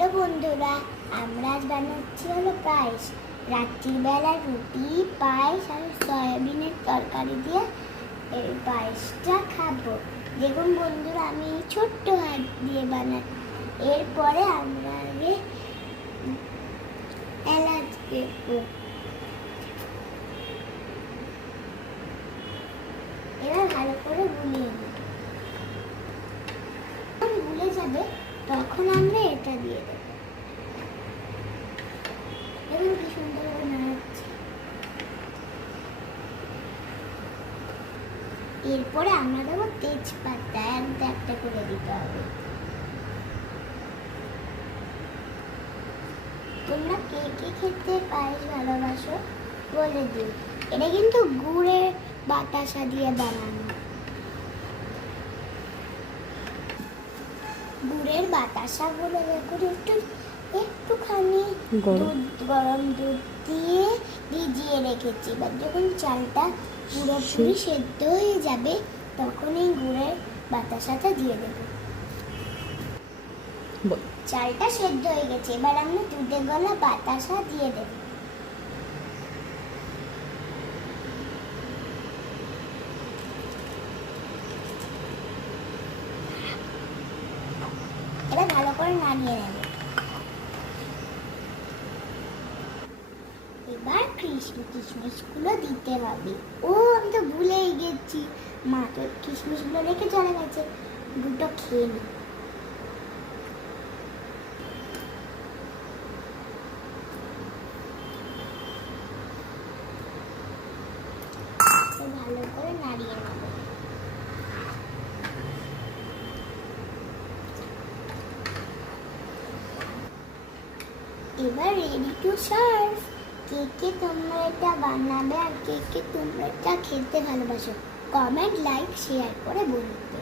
Hello বন্ধুরা, আমরা আজ বানাচ্ছি হলো পায়েস। রাত্রিবেলা রুটি, পায়েস আর সয়াবিনের তরকারি দিয়ে এই পায়েসটা খাবো। দেখুন বন্ধুরা, আমি ছোট্ট হাত দিয়ে বানাই। এরপরে আমরা আগে এলাচ দেবো। এবার ভালো করে গুলিয়ে নেব। যখন গুলে যাবে তখন আমরা এটা দিয়ে দেবো। দেখুন কি সুন্দর করে নাড়াচ্ছি। এরপরে আমরা দেবো তেজপাতা, একটা একটা করে দিতে হবে। তোমরা কে কে খেতে পায়েস ভালোবাসো বলে দিও। এটা কিন্তু গুড়ের বাতাসা দিয়ে বানানো। গুড়ের বাতাসা বলে দেখুন একটুখানি গরম দুধ দিয়ে ভিজিয়ে রেখেছি। এবার যখন চালটা পুরোপুরি সেদ্ধ হয়ে যাবে তখন এই গুড়ের বাতাসাটা দিয়ে দেবো। চালটা সেদ্ধ হয়ে গেছে, এবার আমরা দুধে গলা বাতাসা দিয়ে দেবো। এটা ভালো করে নাড়িয়ে নেব। এবার কিশমিশগুলো দিতে হবে। ও, আমি তো ভুলেই গেছি, মা তো কিশমিশগুলো রেখে চলে গেছে। দুটো খেয়ে নি। ভালো করে নাড়িয়ে নেব। এবার রেডি টু সার্ভ। কে কে তোমরা এটা বানাবে আর কে কে তোমরা এটা খেতে ভালোবাসো, কমেন্ট, লাইক, শেয়ার করে বলবে।